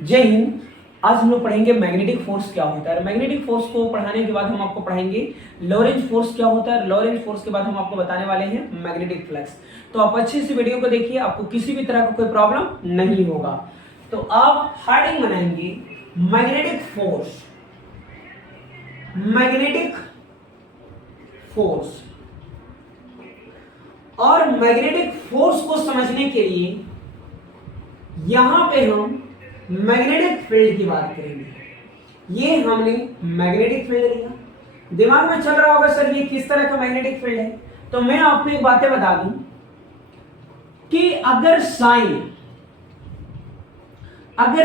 जय हिंद। आज हम लोग पढ़ेंगे मैग्नेटिक फोर्स क्या होता है। मैग्नेटिक फोर्स को पढ़ाने के बाद हम आपको पढ़ाएंगे लॉरेंज फोर्स क्या होता है। लॉरेंज फोर्स के बाद हम आपको बताने वाले हैं मैग्नेटिक फ्लक्स। तो आप अच्छे से वीडियो को देखिए, आपको किसी भी तरह का कोई प्रॉब्लम नहीं होगा। तो आप हेडिंग बनाएंगे मैग्नेटिक फोर्स। मैग्नेटिक फोर्स और मैग्नेटिक फोर्स को समझने के लिए यहां पे हम मैग्नेटिक फील्ड की बात करेंगे। ये हमने मैग्नेटिक फील्ड लिया, दिमाग में चल रहा होगा सर ये किस तरह का मैग्नेटिक फील्ड है। तो मैं आपको एक बातें बता दूं कि अगर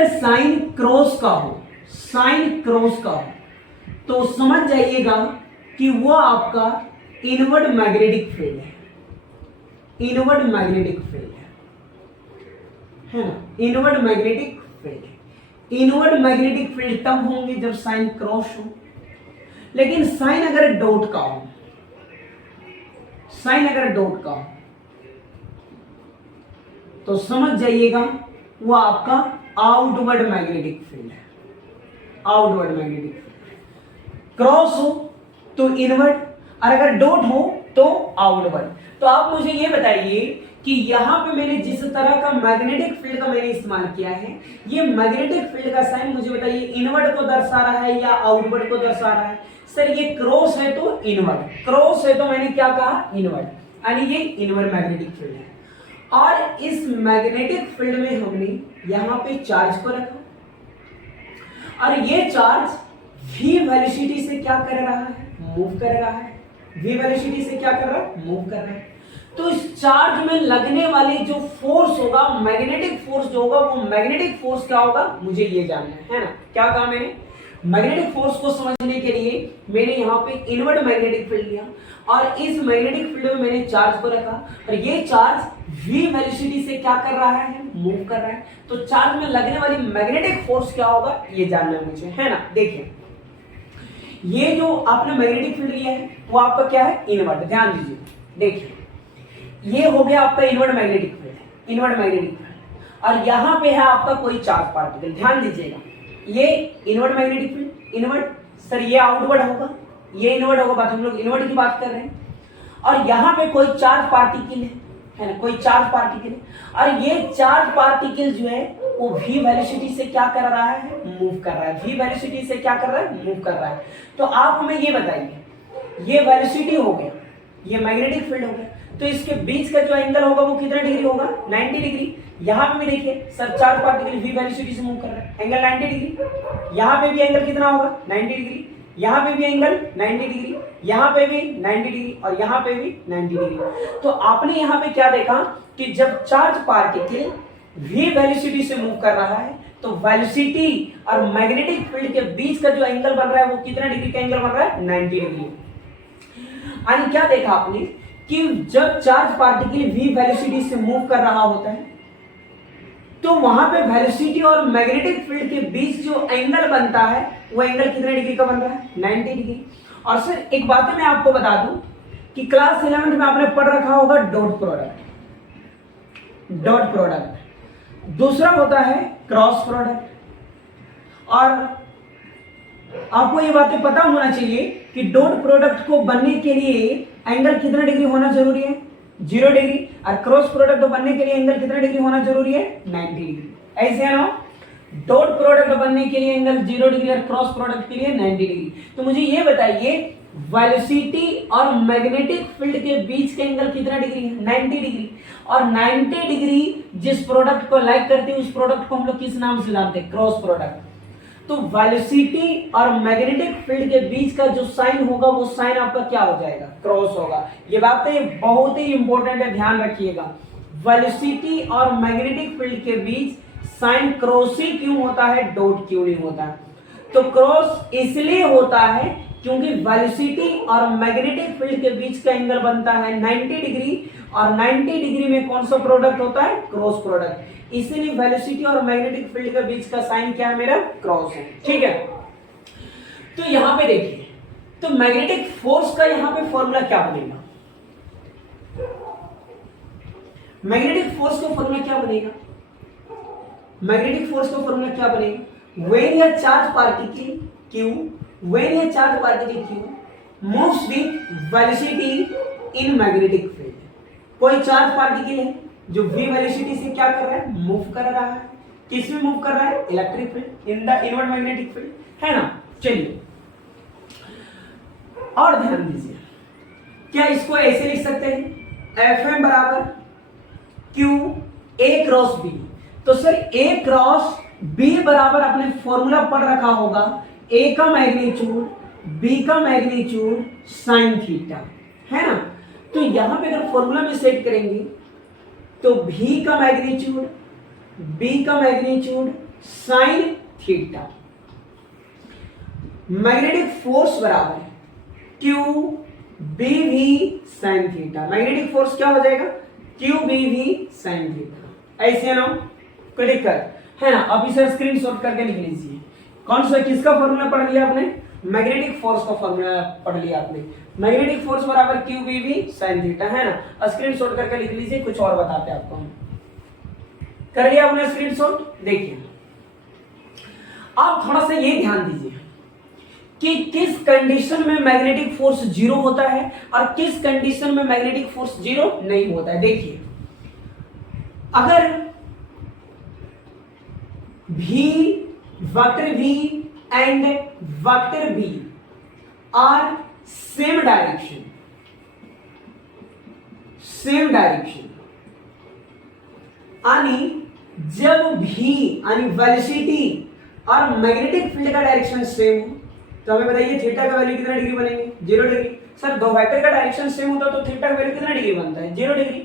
साइन क्रॉस का हो, साइन क्रॉस का हो, तो समझ जाइएगा कि वो आपका इनवर्ड मैग्नेटिक फील्ड है। इनवर्ड मैग्नेटिक फील्ड है ना, inward magnetic field. Inward magnetic field तब होंगे जब साइन क्रॉस हो, लेकिन साइन अगर डॉट का हो, साइन अगर डॉट का हो तो समझ जाइएगा वो आपका आउटवर्ड मैग्नेटिक फील्ड है। आउटवर्ड मैग्नेटिक फील्ड क्रॉस हो तो इनवर्ड, और अगर डॉट हो तो आउटवर्ड। तो आप मुझे ये बताइए कि यहां पे मैंने जिस तरह का मैग्नेटिक फील्ड का मैंने इस्तेमाल किया है, ये मैग्नेटिक फील्ड का साइन मुझे बताइए इनवर्ड को दर्शा रहा है या आउटवर्ड को दर्शा रहा है। सर ये क्रॉस है तो इनवर्ड, क्रॉस है तो मैंने क्या कहा इनवर्ड, यानी ये इनवर्ड मैग्नेटिक फील्ड है। और इस मैग्नेटिक फील्ड में हमने यहां पे चार्ज को रखा, और ये चार्ज v वेलोसिटी से क्या कर रहा है, मूव कर रहा है। v वेलोसिटी से क्या कर रहा है, मूव कर रहा है। तो इस चार्ज में लगने वाली जो फोर्स होगा, मैग्नेटिक फोर्स जो होगा, वो मैग्नेटिक फोर्स क्या होगा मुझे ये जानना है ना। क्या कहा मैंने, मैग्नेटिक फोर्स को समझने के लिए मैंने यहाँ पे इनवर्ड मैग्नेटिक फील्ड लिया, और इस मैग्नेटिक फील्ड में मैंने चार्ज को रखा, और ये चार्ज v वेलोसिटी से क्या कर रहा है, मूव कर रहा है। तो चार्ज में लगने वाली मैग्नेटिक फोर्स क्या होगा ये जानना है मुझे, है ना। देखिए ये जो आपने मैग्नेटिक फील्ड लिया है वो आपका क्या है, इनवर्ड। ध्यान दीजिए, देखिए ये हो गया आपका inward magnetic field, inward magnetic field, और यहां पे है आपका कोई चार्ज पार्टिकल। ध्यान दीजिएगा ये inward magnetic field, inward. Sir ये आउटवर्ड होगा, ये इनवर्ड होगा, बात हम लोग इनवर्ड की बात कर रहे हैं। और यहां पे कोई चार्ज पार्टिकल है ना, कोई चार्ज पार्टिकल है, और ये चार्ज पार्टिकल जो है वो v वेलोसिटी से क्या कर रहा है, मूव कर रहा है। v वेलोसिटी से क्या कर रहा है, मूव कर रहा है। तो आप हमें ये बताइए, ये वेलोसिटी हो गया, ये मैग्नेटिक फील्ड हो गया, तो इसके बीच का जो एंगल होगा वो कितना डिग्री होगा, 90 डिग्री। यहां पे भी देखिए sir charge particle v velocity से मूव कर रहा है, एंगल 90 डिग्री। यहां पे भी एंगल कितना होगा, 90 डिग्री। यहां पे भी एंगल 90 डिग्री, यहां पे भी 90 डिग्री, और यहां पे भी 90 डिग्री। तो आपने यहां पे क्या देखा कि जब चार्ज पार्टिकल v वेलोसिटी से मूव कर रहा है तो वेलोसिटी और मैग्नेटिक फील्ड के बीच का जो एंगल बन रहा है वो कितना डिग्री का एंगल बन रहा है, 90 डिग्री। यानी क्या देखा आपने कि जब चार्ज पार्टिकल v वेलोसिटी से मूव कर रहा होता है तो वहां पे वेलोसिटी और मैग्नेटिक फील्ड के बीच जो एंगल बनता है वो एंगल कितने डिग्री का बन रहा है, 90 डिग्री। और सर एक बात मैं आपको बता दूं कि क्लास 11 में आपने पढ़ रखा होगा डॉट प्रोडक्ट। डॉट प्रोडक्ट दूसरा होता है क्रॉस प्रोडक्ट। और आपको ये बातें पता होना चाहिए कि डॉट प्रोडक्ट को बनने के लिए एंगल कितना डिग्री होना जरूरी है, 0 डिग्री, और क्रॉस प्रोडक्ट बनने के लिए एंगल कितना डिग्री होना जरूरी है, 90 डिग्री। ऐसे है ना, डॉट प्रोडक्ट बनने के लिए एंगल 0 डिग्री और क्रॉस प्रोडक्ट के लिए 90 डिग्री। तो मुझे ये बताइए वेलोसिटी और मैग्नेटिक फील्ड के बीच का एंगल कितना डिग्री है, 90 डिग्री। और 90 डिग्री जिस प्रोडक्ट को लाइक करते हैं उस प्रोडक्ट को हम लोग किस नाम से जानते हैं, क्रॉस प्रोडक्ट। तो वेलोसिटी और मैग्नेटिक फील्ड के बीच का जो साइन होगा वो साइन आपका क्या हो जाएगा, क्रॉस होगा। ये बातें बहुत ही इंपॉर्टेंट है, ध्यान रखिएगा। वेलोसिटी और मैग्नेटिक फील्ड के बीच साइन क्रॉस ही क्यों होता है, डॉट क्यों नहीं होता। तो क्रॉस इसलिए होता है क्योंकि वेलोसिटी और मैग्नेटिक फील्ड के बीच का एंगल बनता है 90 डिग्री, और 90 डिग्री में कौन सा प्रोडक्ट होता है, क्रॉस प्रोडक्ट। इसीलिए वेलोसिटी और मैग्नेटिक फील्ड के बीच का साइन क्या है मेरा, क्रॉस है। ठीक है, तो यहां पे देखिए, तो मैग्नेटिक फोर्स का यहां पे फॉर्मूला क्या बनेगा, मैग्नेटिक फोर्स का फॉर्मूला क्या बनेगा, मैग्नेटिक फोर्स का फॉर्मूला क्या बनेगा, when a charge particle q, when a charge particle q moves with velocity in magnetic field. कोई चार्ज पार्टिकल है जो v वेलोसिटी से क्या कर रहा है, मूव कर रहा है। किस में मूव कर रहा है, electric field, in the inward magnetic field, है ना। चलिए और ध्यान दीजिए, क्या इसको ऐसे लिख सकते हैं, Fm बराबर Q A क्रॉस B। तो सर A क्रॉस B बराबर आपने फॉर्मूला पढ़ रखा होगा, A का मैग्नीट्यूड B का मैग्नीट्यूड साइन थीटा, है ना। तो यहां पे अगर फॉर्मूला में सेट करेंगे तो V का मैग्नीट्यूड B का magnitude sine theta, magnetic force बराबर Q B V sine theta. Magnetic force क्या हो जाएगा, Q B V sine theta. ऐसे है ना, कोई दिक्कत है ना। अब इसे स्क्रीनशॉट करके लिख लीजिए। कौन सा, किसका फॉर्मूला पढ़ लिया आपने, मैग्नेटिक फोर्स का फॉर्मूला पढ़ लिया आपने। मैग्नेटिक फोर्स बराबर Q B V sine theta, है ना। स्क्रीनशॉट करके लिख लीजिए, कुछ और बताते हैं आपको हम। कर लिया आपने स्क्रीनशॉट। देखिए आप थोड़ा सा ये ध्यान दीजिए कि किस कंडीशन में मैग्नेटिक फोर्स जीरो होता है और किस कंडीशन में मैग्नेटिक फोर्स जीरो नहीं होता है। देखिए अगर V, vector V and vector B are same direction आणि जब V यानी वेलोसिटी और मैग्नेटिक फील्ड का डायरेक्शन सेम हो तो हमें बताइए थीटा का वैल्यू कितना डिग्री बनेंगे, 0 डिग्री। सर दो वेक्टर का डायरेक्शन सेम होता तो थीटा का वैल्यू कितना डिग्री बनता है, 0 डिग्री।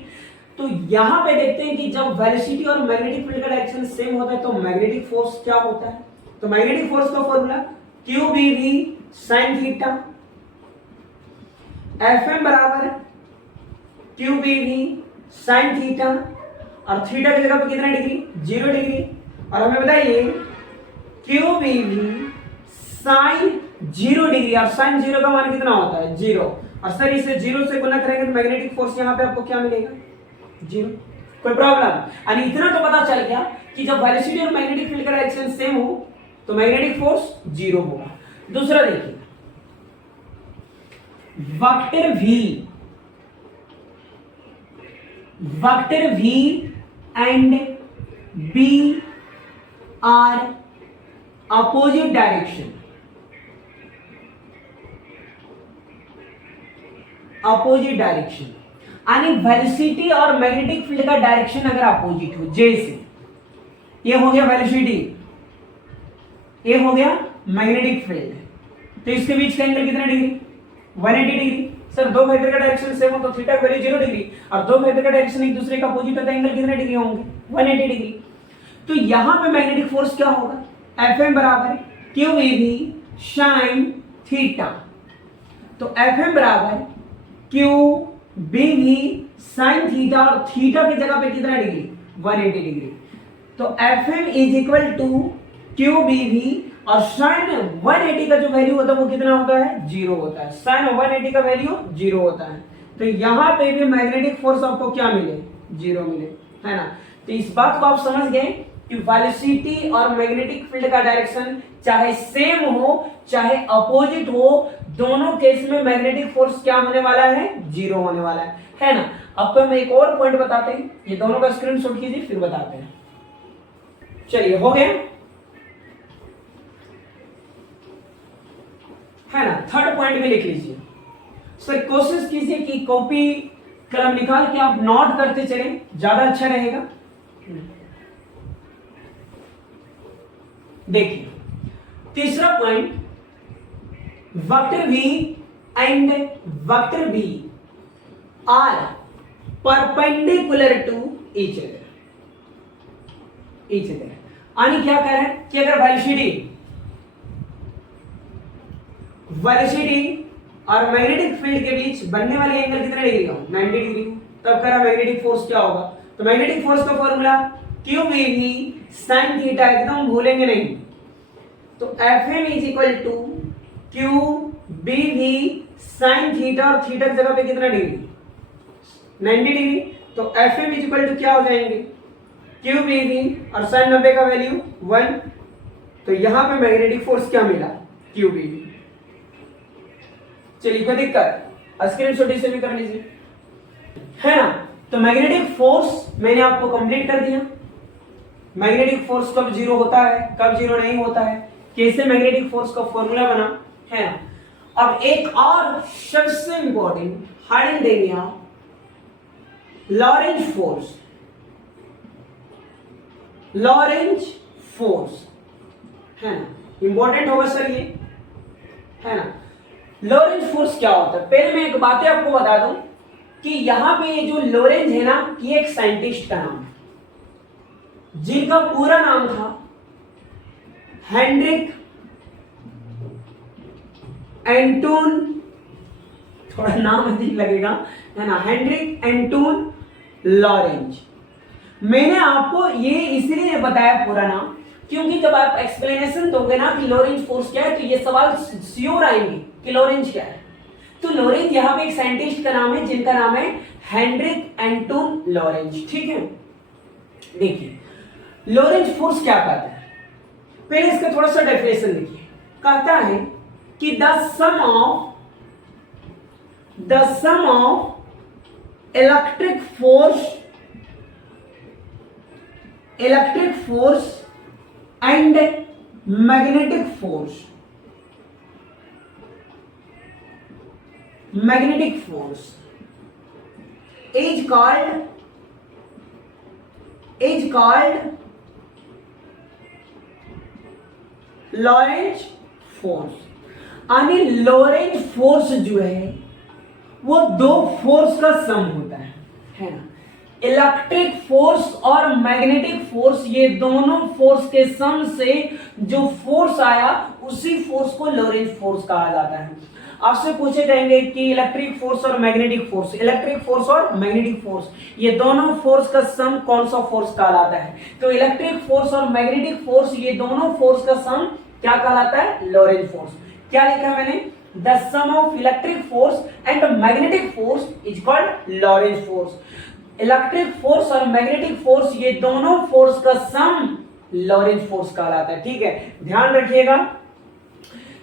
तो यहां पे देखते हैं कि जब वेलोसिटी और मैग्नेटिक फील्ड का डायरेक्शन सेम होता है तो मैग्नेटिक फोर्स क्या होता है। तो मैग्नेटिक फोर्स का formula QBV sin theta, Fm बराबर QBV sin थीटा और थीटा की जगह पे कितना डिग्री, 0 डिग्री। और हमें बताइए QBV sin 0 डिग्री और sin 0 का मान कितना होता है, 0। और सर इसे 0 से गुना करेंगे तो मैग्नेटिक फोर्स यहाँ पे आपको क्या मिलेगा, 0। कोई प्रॉब्लम। यानी इतना तो पता चल गया कि जब वेलोसिटी और मैग्नेटिक फील्ड का डायरेक्शन सेम हो तो मैग्नेटिक फोर्स 0 होगा। दूसरा देखिए vector V and B are opposite direction, यानी वेलोसिटी और मैग्नेटिक फील्ड का डायरेक्शन अगर अपोजिट हो, जैसे ये हो गया वेलोसिटी, ये हो गया मैग्नेटिक फील्ड, तो इसके बीच का एंगल कितना डिग्री, 180 डिग्री। सर दो वेक्टर का डायरेक्शन सेम हो तो थीटा का वैल्यू 0 डिग्री और दो वेक्टर का डायरेक्शन एक दूसरे का अपोजिट है तो एंगल कितने डिग्री होंगे, 180 डिग्री। तो यहां पे मैग्नेटिक फोर्स क्या होगा, Fm बराबर QBV sin थीटा। तो Fm बराबर QBV sin थीटा और थीटा की जगह पे कितना डिग्री, 180 डिग्री। तो Fm is equal to QBV और sin 180 का जो वैल्यू होता है वो कितना होता है, 0 होता है। sin 180 का वैल्यू 0 होता है। तो यहां पे भी मैग्नेटिक फोर्स आपको क्या मिले, 0 मिले, है ना। तो इस बात को आप समझ गए कि वेलोसिटी और मैग्नेटिक फील्ड का डायरेक्शन चाहे सेम हो चाहे अपोजिट हो, दोनों केस में मैग्नेटिक फोर्स क्या होने वाला है, 0 होने वाला है ना। अब तो हम एक और पॉइंट बताते हैं, ये दोनों का स्क्रीनशॉट कीजिए फिर बताते हैं। चलिए हो गया, है ना। थर्ड पॉइंट में लिख लीजिए। सर कोशिश कीजिए कि कॉपी कलम निकाल के आप नोट करते चले, ज्यादा अच्छा रहेगा। देखिए तीसरा point, vector V and vector B are perpendicular to each other. यानी क्या कह रहे हैं कि अगर वेलोसिटी और मैग्नेटिक फील्ड के बीच बनने वाले एंगल कितना डिग्री का, 90 डिग्री, तब कह रहा मैग्नेटिक फोर्स क्या होगा। तो मैग्नेटिक फोर्स का फॉर्मूला QBV sin थीटा, एकदम भूलेंगे नहीं। तो Fm is equal to QBV sin theta और थीटा की जगह पे कितना डिग्री, 90 डिग्री। तो Fm इज इक्वल टू क्या हो जाएंगे, क्यू बी वी और sin 90 का वैल्यू 1, तो यहां पे मैग्नेटिक फोर्स क्या मिला, क्यू बी वी। चलिए कोई दिक्कत, स्क्रीनशॉट इसे भी कर लीजिए, है ना। तो मैग्नेटिक फोर्स मैंने आपको कंप्लीट कर दिया। मैग्नेटिक फोर्स कब जीरो होता है, कब जीरो नहीं होता है, कैसे मैग्नेटिक फोर्स का फॉर्मूला बना, है ना। अब एक और सबसे इंपॉर्टेंट हाइड देंगे आप, लॉरेंज फोर्स। लॉरेंज फोर्स, है ना, इंपॉर्टेंट होगा सर ये, है ना। लॉरेंज फोर्स क्या होता है, पहले मैं एक बात आपको बता दूं कि यहां पे ये जो लॉरेंज है ना, ये एक साइंटिस्ट का नाम है जिनका पूरा नाम था हेनरिक एंटोन, थोड़ा नाम अजीब लगेगा, है ना, हेनरिक एंटोन लॉरेंज। मैंने आपको ये इसलिए बताया पूरा नाम क्योंकि जब आप एक्सप्लेनेशन दोगे ना कि लॉरेंज फोर्स क्या है, तो ये सवाल श्योर आएंगे कि लॉरेंज क्या है। तो लॉरेंज यहां पे एक साइंटिस्ट का नाम है जिनका नाम है हेनरिक एंटोन लॉरेंज, ठीक है। देखिए लॉरेंज फोर्स क्या कहता है, पहले इसका थोड़ा सा डेफिनेशन देखिए। कहता है कि the sum of electric force and magnetic force is called Lorentz force. यानी लॉरेंज फोर्स जो है वो दो फोर्स का सम होता है ना। इलेक्ट्रिक फोर्स और मैग्नेटिक फोर्स, ये दोनों फोर्स के सम से जो फोर्स आया उसी फोर्स को लॉरेंज फोर्स कहा जाता है। आपसे पूछे जाएंगे कि इलेक्ट्रिक फोर्स और मैग्नेटिक फोर्स, ये दोनों फोर्स का सम कौन सा फोर्स कहलाता है, तो इलेक्ट्रिक फोर्स और मैग्नेटिक फोर्स, ये दोनों फोर्स का सम क्या कहलाता है, लॉरेंज फोर्स। क्या लिखा है मैंने, the sum of electric force and magnetic force is called Lorentz force. Electric force और मैग्नेटिक फोर्स, ये दोनों फोर्स का सम लॉरेंज फोर्स कहलाता है, ठीक है। ध्यान रखिएगा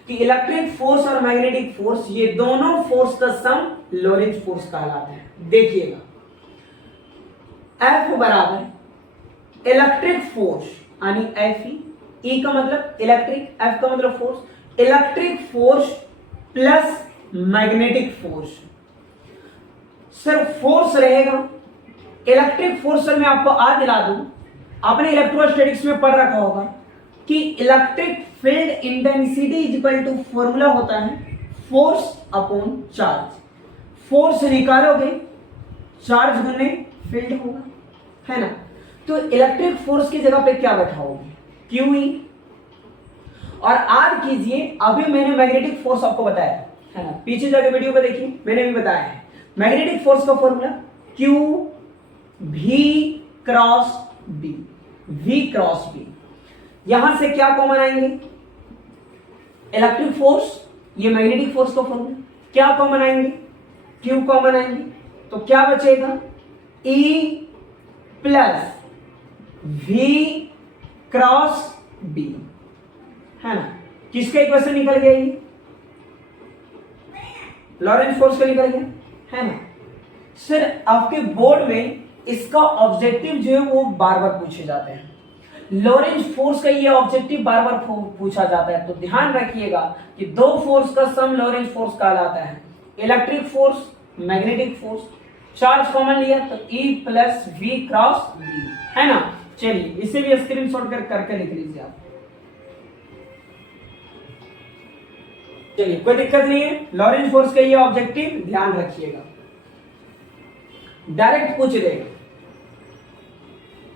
कि इलेक्ट्रिक फोर्स और मैग्नेटिक फोर्स, ये दोनों फोर्स का सम लॉरेंज फोर्स कहलाता है। देखिएगा F बराबर इलेक्ट्रिक फोर्स यानी Fe, E का मतलब इलेक्ट्रिक, F का मतलब force, electric force plus magnetic force. Sir force रहेगा, इलेक्ट्रिक फोर्स सर मैं आपको आज दिला दूं, आपने इलेक्ट्रोस्टैटिक्स में पढ़ रखा होगा कि electric field intensity is equal to formula होता है फोर्स अपॉन चार्ज। फोर्स निकालोगे, चार्ज गुने फील्ड होगा, है ना। तो इलेक्ट्रिक फोर्स की जगह पे क्या बैठाओगे, QE। और याद कीजिए अभी मैंने मैग्नेटिक फोर्स आपको बताया है ना, पीछे जाके वीडियो पे देखिए, मैंने भी बताया है मैग्नेटिक फोर्स का formula Q V cross B, V cross B। यहां से क्या कॉमन आएंगे, इलेक्ट्रिक फोर्स, ये मैग्नेटिक फोर्स का फॉर्मूला, क्या कॉमन आएंगे, Q कॉमन आएंगे, तो क्या बचेगा, E plus V cross B, है ना। किसका इक्वेशन निकल गया, ये लॉरेंज फोर्स का निकल गया, है ना। सर आपके बोर्ड में इसका ऑब्जेक्टिव जो है वो बार बार पूछे जाते हैं, लॉरेंज फोर्स का ये ऑब्जेक्टिव बार बार पूछा जाता है। तो ध्यान रखिएगा कि दो फोर्स का सम लॉरेंज फोर्स कहलाता है, electric force, magnetic force. Charge common लिया तो E plus V cross B, है ना। चलिए इसे भी स्क्रीनशॉट करके लिख लीजिए आप। चलिए कोई दिक्कत नहीं है, लॉरेंज फोर्स का ये ऑब्जेक्टिव ध्यान रखिएगा, डायरेक्ट पूछ देगा।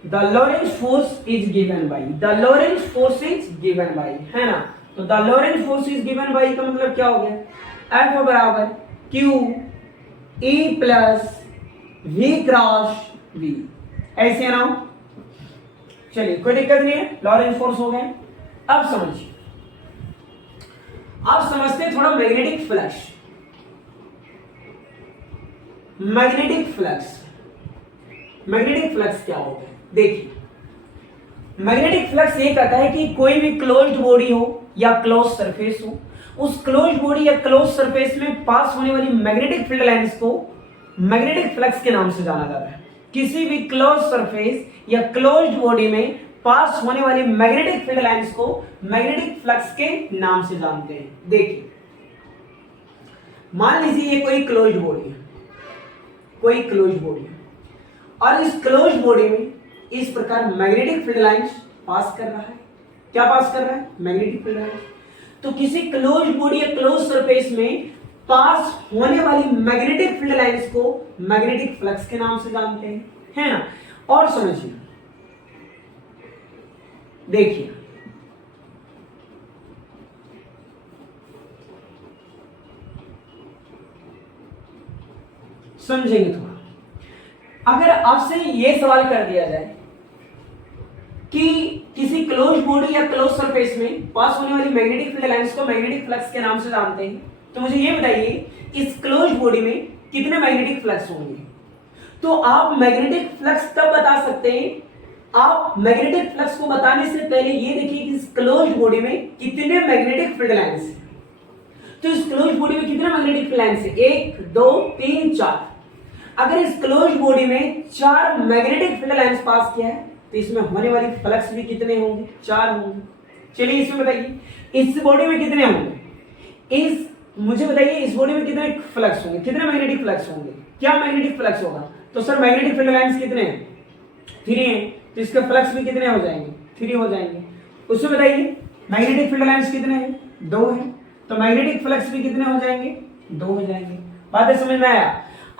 The Lorentz force is given by, the Lorentz force is given by, है ना। तो the Lorentz force is given by का मतलब क्या हो गया, F बराबर Q E plus V cross V, ऐसे ना। चलिए कोई दिक्कत नहीं है, लॉरेंज फोर्स हो गए। अब समझिए, आप समझते हैं थोड़ा मैग्नेटिक फ्लक्स। मैग्नेटिक फ्लक्स क्या होता है, देखिए मैग्नेटिक फ्लक्स ये कहता है कि कोई भी क्लोज्ड बॉडी हो या क्लोज सरफेस हो, उस क्लोज्ड बॉडी या क्लोज सरफेस में पास होने वाली मैग्नेटिक फील्ड लाइंस को मैग्नेटिक फ्लक्स के नाम से जाना जाता है। किसी भी क्लोज सरफेस या क्लोज्ड बॉडी में पास होने वाली मैग्नेटिक फील्ड लाइंस को मैग्नेटिक फ्लक्स के नाम से जानते हैं। देखिए, मान लीजिए ये कोई क्लोज्ड बॉडी है, कोई क्लोज्ड बॉडी है, और इस क्लोज्ड बॉडी में इस प्रकार मैग्नेटिक फील्ड लाइंस पास कर रहा है। क्या पास कर रहा है? Magnetic field lines. तो किसी क्लोज्ड बॉडी या क्लोज सरफेस में पास होने वाली मैग्नेटिक फील्ड लाइंस को मैग्नेटिक फ्लक्स के नाम से जानते हैं, है ना। और समझिए, देखिए, समझेंगे थोड़ा। अगर आपसे यह सवाल कर दिया जाए कि किसी क्लोज बॉडी या क्लोज सरफेस में पास होने वाली मैग्नेटिक फील्ड लाइंस को मैग्नेटिक फ्लक्स के नाम से जानते हैं, तो मुझे ये बताइए इस क्लोज बॉडी में कितने मैग्नेटिक फ्लक्स होंगे। तो आप मैग्नेटिक फ्लक्स तब बता सकते हैं, आप मैग्नेटिक फ्लक्स को बताने से पहले ये देखिए कि इस क्लोज बॉडी में कितने मैग्नेटिक फील्ड लाइंस हैं। तो इस क्लोज बॉडी में कितने मैग्नेटिक फील्ड लाइंस हैं? 1 2 3 4। अगर इस क्लोज बॉडी में 4 मैग्नेटिक फील्ड लाइंस पास किया है तो इसमें होने वाली फ्लक्स भी कितने होंगे? 4 होंगे। चलिए इसमें बताइए इस बॉडी में कितने होंगे, मुझे बताइए इस बॉडी में कितने फ्लक्स होंगे, कितने मैग्नेटिक फ्लक्स होंगे? क्या मैग्नेटिक फ्लक्स होगा? तो सर मैग्नेटिक फील्ड लाइंस कितने हैं? 3 हैं, तो इसके फ्लक्स भी कितने हो जाएंगे? 3 हो जाएंगे। उसमें बताइए मैग्नेटिक फील्ड लाइंस कितने हैं? 2 हैं, तो मैग्नेटिक फ्लक्स भी कितने हो जाएंगे? 2 हो जाएंगे। बातें समझ में आया?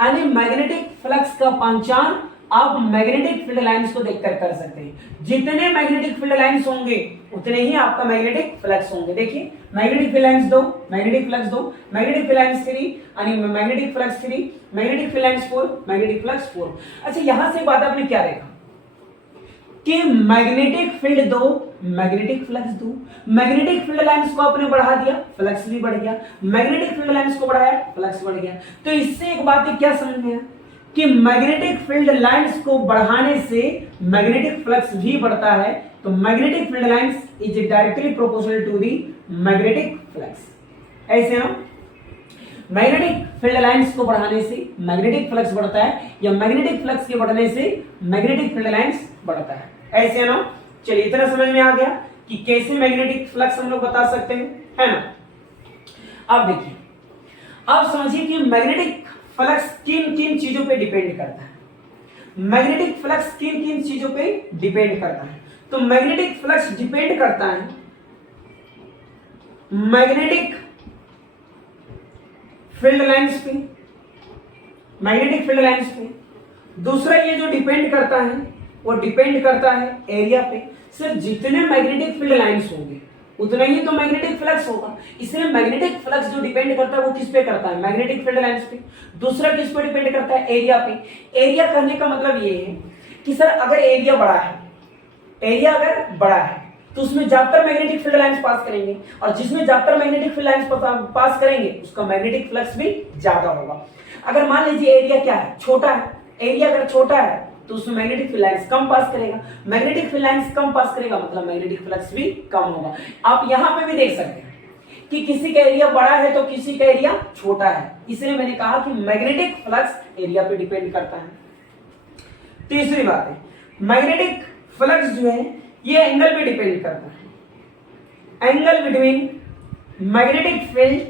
यानी मैग्नेटिक फ्लक्स का पहचान आप मैग्नेटिक फील्ड लाइंस को देखकर कर सकते हैं। जितने मैग्नेटिक फील्ड लाइंस होंगे उतने ही आपका मैग्नेटिक फ्लक्स होंगे। देखिए magnetic field lines 2, magnetic flux 2, magnetic field lines 3 यानी magnetic flux 3, magnetic field lines 4, magnetic flux 4। अच्छा, यहां से बात आपने क्या देखा कि magnetic field 2, magnetic flux 2। Magnetic field lines को आपने बढ़ा दिया, फ्लक्स भी बढ़ गया। मैग्नेटिक फील्ड लाइंस को बढ़ाया, फ्लक्स बढ़ गया। तो इससे एक बात क्या समझ में आया कि मैग्नेटिक फील्ड लाइंस को बढ़ाने से मैग्नेटिक फ्लक्स भी बढ़ता है। तो magnetic field lines is directly proportional to the magnetic flux. ऐसे ना, मैग्नेटिक फील्ड लाइंस को बढ़ाने से मैग्नेटिक फ्लक्स बढ़ता है या मैग्नेटिक फ्लक्स के बढ़ने से मैग्नेटिक फील्ड लाइंस बढ़ता है। ऐसे ना। चलिए इतना समझ में आ गया कि कैसे मैग्नेटिक फ्लक्स हम लोग बता सकते हैं, है ना। अब देखिए, अब समझिए कि मैग्नेटिक फ्लक्स किन किन चीजों पे डिपेंड करता है। मैग्नेटिक फ्लक्स किन किन चीजों पे डिपेंड करता है। तो मैग्नेटिक फ्लक्स डिपेंड करता है मैग्नेटिक फील्ड लाइंस पे, मैग्नेटिक फील्ड लाइंस पे। दूसरा ये जो डिपेंड करता है वो डिपेंड करता है एरिया पे। सिर्फ जितने मैग्नेटिक फील्ड लाइंस होंगे उतना ही तो मैग्नेटिक फ्लक्स होगा। इसलिए मैग्नेटिक फ्लक्स जो डिपेंड करता है वो किस पे करता है? मैग्नेटिक फील्ड लाइंस पे। दूसरा किस पे डिपेंड करता है? एरिया पे। एरिया कहने का मतलब ये है कि सर अगर एरिया बड़ा है, एरिया अगर बड़ा है तो उसमें ज्यादातर मैग्नेटिक फील्ड लाइंस पास करेंगे, और जिसमें ज्यादातर मैग्नेटिक फील्ड लाइंस पास करेंगे उसका मैग्नेटिक फ्लक्स भी ज्यादा होगा। अगर मान लीजिए एरिया क्या है? छोटा है। एरिया अगर छोटा है तो उसमें मैग्नेटिक फील्ड लाइंस कम पास करेगा। मैग्नेटिक फील्ड लाइंस कम पास करेगा मतलब मैग्नेटिक फ्लक्स भी कम होगा। आप यहां पे भी देख सकते हैं कि किसी का एरिया बड़ा है तो किसी का एरिया छोटा है। इसलिए मैंने कहा कि मैग्नेटिक फ्लक्स एरिया पे डिपेंड करता है। तीसरी बात है, मैग्नेटिक फ्लक्स जो है ये एंगल पे डिपेंड करता है। Angle between magnetic field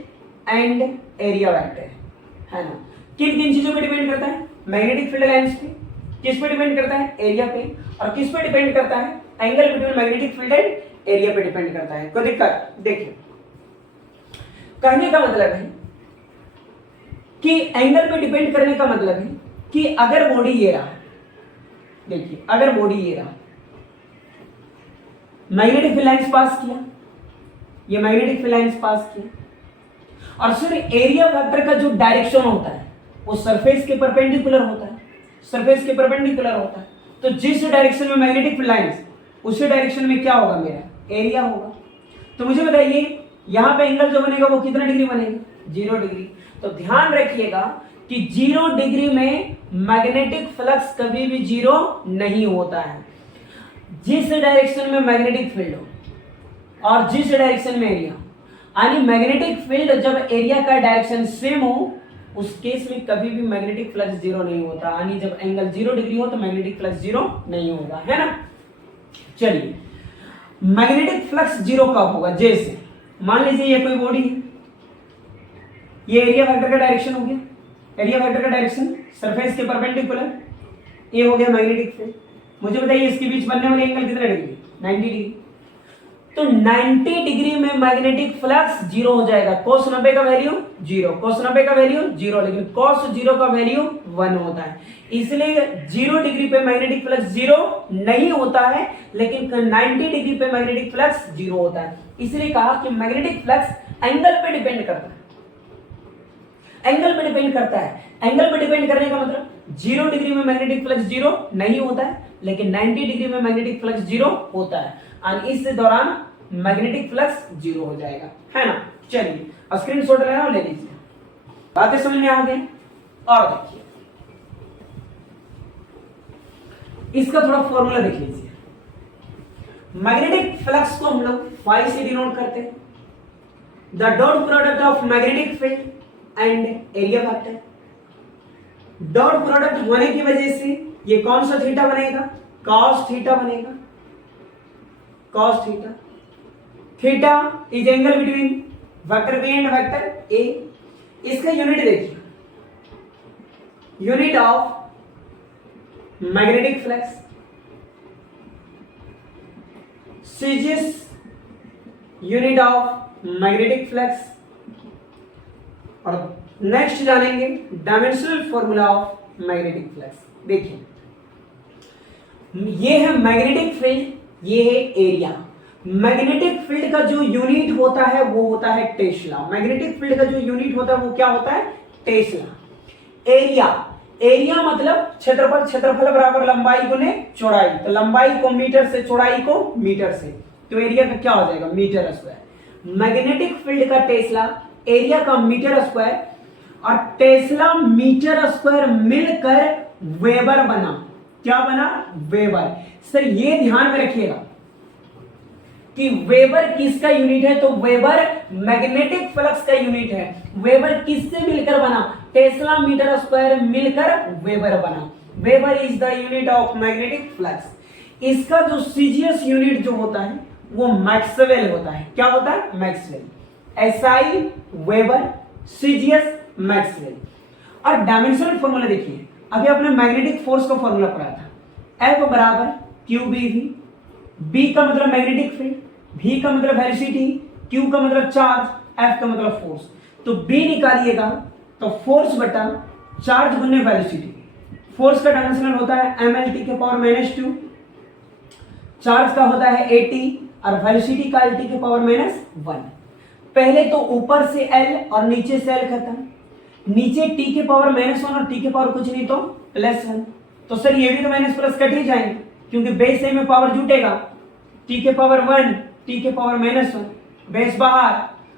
and area vector, है ना। किन किन चीजों पे डिपेंड करता है? मैग्नेटिक फील्ड लाइंस पे। किस पे डिपेंड करता है? एरिया पे। और किस पे डिपेंड करता है? Angle between magnetic field and area पे डिपेंड करता है। कोई दिक्कत? देखिए, कहने का मतलब है कि एंगल पे डिपेंड करने का मतलब है कि अगर बॉडी ये रहा, देखिए अगर बॉडी ये रहा, मैग्नेटिक फील्ड लाइंस पास किया, ये मैग्नेटिक फील्ड लाइंस पास किया, और फिर एरिया वेक्टर का जो डायरेक्शन होता है वो सरफेस के परपेंडिकुलर होता है। सरफेस के परपेंडिकुलर होता है तो जिस डायरेक्शन में मैग्नेटिक फील्ड लाइंस उसी डायरेक्शन में क्या होगा? मेरा एरिया होगा। तो मुझे बताइए यहां पे एंगल जो बनेगा वो कितना डिग्री बनेगा? 0 डिग्री। तो ध्यान रखिएगा कि 0 डिग्री में मैग्नेटिक फ्लक्स कभी भी 0 नहीं होता है। जिस डायरेक्शन में मैग्नेटिक फील्ड हो और जिस डायरेक्शन में एरिया, यानी मैग्नेटिक फील्ड जब एरिया का डायरेक्शन सेम हो उस केस में कभी भी मैग्नेटिक फ्लक्स जीरो नहीं होता, यानी जब एंगल 0 डिग्री हो तो मैग्नेटिक फ्लक्स जीरो नहीं होगा, है ना। चलिए, मैग्नेटिक फ्लक्स जीरो कब होगा? जैसे मान लीजिए ये कोई बॉडी है, ये एरिया वेक्टर का डायरेक्शन हो गया, एरिया वेक्टर का डायरेक्शन सरफेस के परपेंडिकुलर, ये हो गया मैग्नेटिक फील्ड। मुझे बताइए इसके बीच बनने वाले एंगल कितना डिग्री? 90 डिग्री। तो 90 डिग्री में मैग्नेटिक फ्लक्स जीरो हो जाएगा। cos 90 का वैल्यू जीरो, cos 90 का वैल्यू जीरो, लेकिन cos 0 का वैल्यू 1 होता है, इसलिए 0 डिग्री पे मैग्नेटिक फ्लक्स जीरो नहीं होता है, लेकिन 90 डिग्री पे मैग्नेटिक फ्लक्स जीरो होता है। इसलिए कहा कि मैग्नेटिक फ्लक्स एंगल पे डिपेंड करता है, एंगल पे डिपेंड करता है। एंगल पे डिपेंड करने का मतलब 0 डिग्री में मैग्नेटिक फ्लक्स जीरो नहीं होता है, लेकिन 90 डिग्री में मैग्नेटिक फ्लक्स जीरो होता है, और इस दौरान मैग्नेटिक फ्लक्स जीरो हो जाएगा, है ना। चलिए स्क्रीनशॉट लेना ले लीजिए, बातें समझ में आ गई। और देखिए इसका थोड़ा फॉर्मूला देख लीजिए। मैग्नेटिक फ्लक्स को हम लोग फाई से डिनोट करते हैं, the dot product of magnetic field and area vector. Dot product होने की वजह से ये कौन सा थीटा बनेगा? कॉस थीटा बनेगा, cos theta. Theta is angle between vector B and vector A. इसका यूनिट देखिए, unit of magnetic flux, CGS unit of magnetic flux. और नेक्स्ट जानेंगे dimensional formula of magnetic flux. देखिए ये है मैग्नेटिक फील्ड, ये है एरिया। मैग्नेटिक फील्ड का जो यूनिट होता है वो होता है टेस्ला। मैग्नेटिक फील्ड का जो यूनिट होता है वो क्या होता है? टेस्ला। एरिया, एरिया मतलब क्षेत्रफल, क्षेत्रफल बराबर लंबाई गुने चौड़ाई, तो लंबाई को मीटर से, चौड़ाई को मीटर से, तो एरिया का क्या हो जाएगा? Metre square. मैग्नेटिक फील्ड का टेस्ला, एरिया का मीटर स्क्वायर, और टेस्ला मीटर स्क्वायर मिलकर वेबर बना। क्या बना? वेबर। सर ये ध्यान में रखिएगा कि वेबर किसका यूनिट है? तो वेबर मैग्नेटिक फ्लक्स का यूनिट है। वेबर किससे मिलकर बना? टेस्ला मीटर स्क्वायर मिलकर वेबर बना। Weber is the unit of magnetic flux. इसका जो सीजीएस यूनिट जो होता है वो मैक्सवेल होता है। क्या होता है? Maxwell. SI weber, CGS Maxwell. और डायमेंशनल फॉर्मूला देखिए, अभी आपने मैग्नेटिक फोर्स का फॉर्मूला पढ़ा था, एफ बराबर क्यू बी वी। बी का मतलब मैग्नेटिक फील्ड, भी का मतलब वेलोसिटी, क्यू का मतलब चार्ज, एफ का मतलब फोर्स। तो बी निकालिएगा तो फोर्स बटा चार्ज गुने वेलोसिटी। फोर्स का डायमेंशनल होता है mlt के पावर -2, चार्ज का होता है 80 और वेलोसिटी का lt के पावर -1। पहले तो ऊपर से l और नीचे से l खत्म, नीचे t के पावर -1 और t के पावर कुछ नहीं तो +1। तो सर ये भी तो माइनस प्लस कट ही जाएंगे क्योंकि बेस ए में पावर जुटेगा, t के पावर 1, t के पावर -1, बेस बाहर,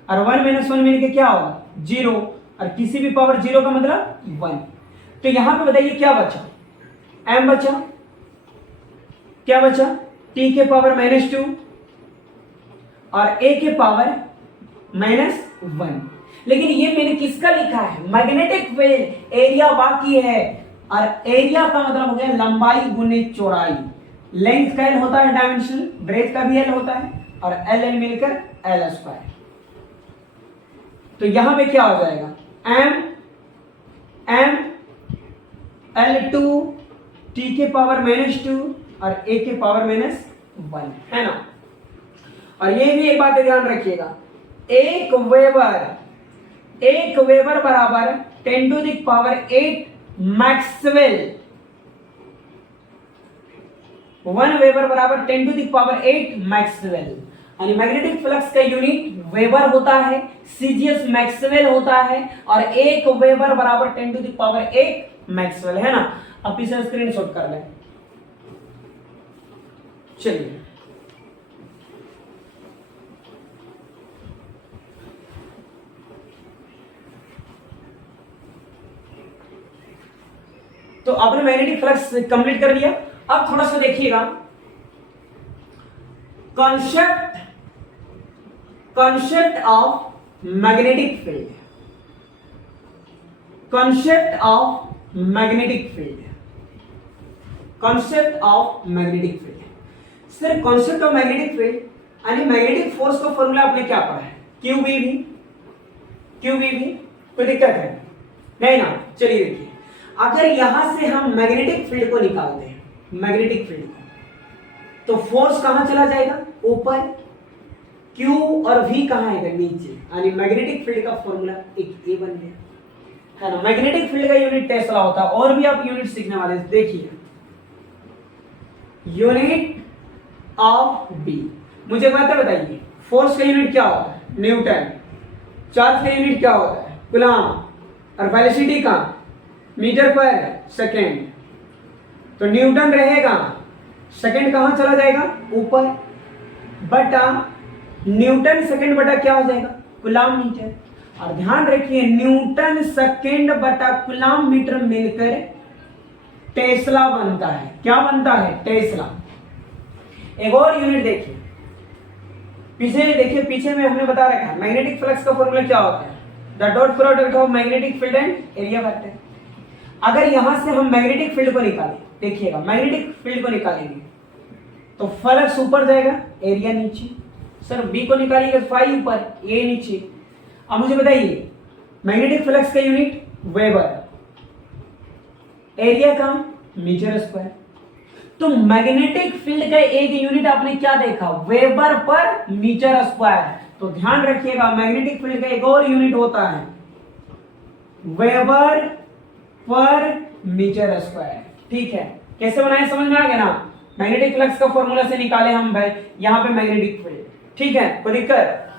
और 1 - 1 मिलके क्या होगा? 0, और किसी भी पावर 0 का मतलब 1। तो यहां पे बताइए क्या बचा? m बचा, क्या बचा? t के पावर -2 और a के पावर -1। लेकिन ये मैंने किसका लिखा है? मैग्नेटिक फील्ड एरिया बाकी है, और एरिया का मतलब हो गया लंबाई गुने चौड़ाई। लेंथ का एल होता है डायमेंशनल, ब्रेथ का भी एल होता है, और एल एल मिलकर एल स्क्वायर। तो यहां पे क्या हो जाएगा? m l2 t के पावर -2 और a के पावर -1, है ना। और ये भी एक बात ध्यान रखिएगा, एक वेबर बराबर 10⁸ मैक्सवेल। 1 वेबर बराबर 10⁸ मैक्सवेल। यानी मैग्नेटिक फ्लक्स का यूनिट वेबर होता है, सीजीएस मैक्सवेल होता है, और एक वेबर बराबर 10⁸ मैक्सवेल, है ना। आप इसे स्क्रीनशॉट कर लें। चलिए तो आपने मैग्नेटिक फ्लक्स कंप्लीट कर दिया। अब थोड़ा सा देखिएगा, concept of magnetic field, concept of magnetic field, concept of magnetic field. Sir concept of magnetic field आणि मैग्नेटिक फोर्स का फॉर्मूला आपने क्या पढ़ा है? QBV, QBV कोई दिक्कत है नहीं ना? चलिए देखिए, अगर यहां से हम मैग्नेटिक फील्ड को निकालते हैं, मैग्नेटिक फील्ड को, तो फोर्स कहां चला जाएगा? ऊपर। Q और V कहां आएगा? नीचे। यानी मैग्नेटिक फील्ड का फॉर्मूला एक ए बन गया, है ना? मैग्नेटिक फील्ड का यूनिट टेस्ला होता है, और भी आप यूनिट सीखने वाले हैं। देखिए, यूनिट ऑफ बी। मुझे बात बताइए, फोर्स का यूनिट क्या होता है? न्यूटन। चार्ज का यूनिट क्या होता है? कूलॉम। और वेलोसिटी का मीटर पर सेकेंड। तो न्यूटन रहेगा, सेकेंड कहां चला जाएगा? ऊपर, बटा न्यूटन सेकेंड बटा क्या हो जाएगा? Coulomb metre. और ध्यान रखिए, न्यूटन सेकेंड बटा कूलॉम मीटर मिलकर टेस्ला बनता है। क्या बनता है? टेस्ला। एक और यूनिट देखिए, पीछे देखिए, पीछे में हमने बता रखा है मैग्नेटिक फ्लक्स का फॉर्मूला क्या होता है? The dot product of magnetic field and area vector. अगर यहां से हम मैग्नेटिक फील्ड को निकालें, देखिएगा मैग्नेटिक फील्ड को निकालेंगे तो फ्लक्स ऊपर जाएगा, एरिया नीचे। सर बी को निकालिएगा, फाई ऊपर, ए नीचे। अब मुझे बताइए, मैग्नेटिक फ्लक्स का यूनिट वेबर, एरिया का मीटर स्क्वायर। तो मैग्नेटिक फील्ड का एक यूनिट आपने क्या देखा? वेबर पर मीटर स्क्वायर। तो ध्यान रखिएगा, मैग्नेटिक फील्ड का एक और यूनिट होता है वेबर पर मीटर स्क्वायर। ठीक है, कैसे बनाए समझ में आ गया ना? मैग्नेटिक फ्लक्स का फॉर्मूला से निकाले हम भाई यहां पे मैग्नेटिक फील्ड। ठीक है, कोई दिक्कत?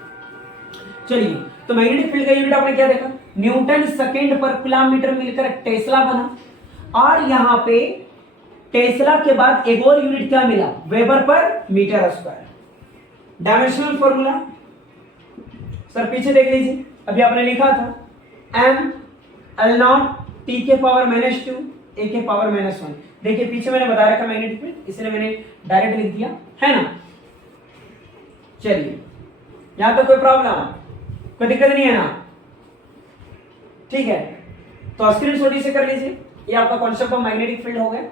चलिए, तो मैग्नेटिक फील्ड का यूनिट आपने क्या देखा? न्यूटन सेकेंड पर कूलॉम मीटर मिलकर टेस्ला बना। और यहां पे टेस्ला के बाद एक और यूनिट क्या मिला? वेबर पर metre square. Dimensional formula sir पीछे देख लीजिए, अभी आपने लिखा था m L नॉट t के पावर -2 a के पावर -1। देखिए पीछे मैंने बता रखा मैग्नेटिक फील्ड, इसलिए मैंने डायरेक्ट लिख दिया, है ना? चलिए, यहां तक कोई प्रॉब्लम, कोई दिक्कत नहीं है ना? ठीक है, तो स्क्रीनशॉट इसे कर लीजिए। ये आपका कॉन्सेप्ट ऑफ मैग्नेटिक फील्ड हो गया।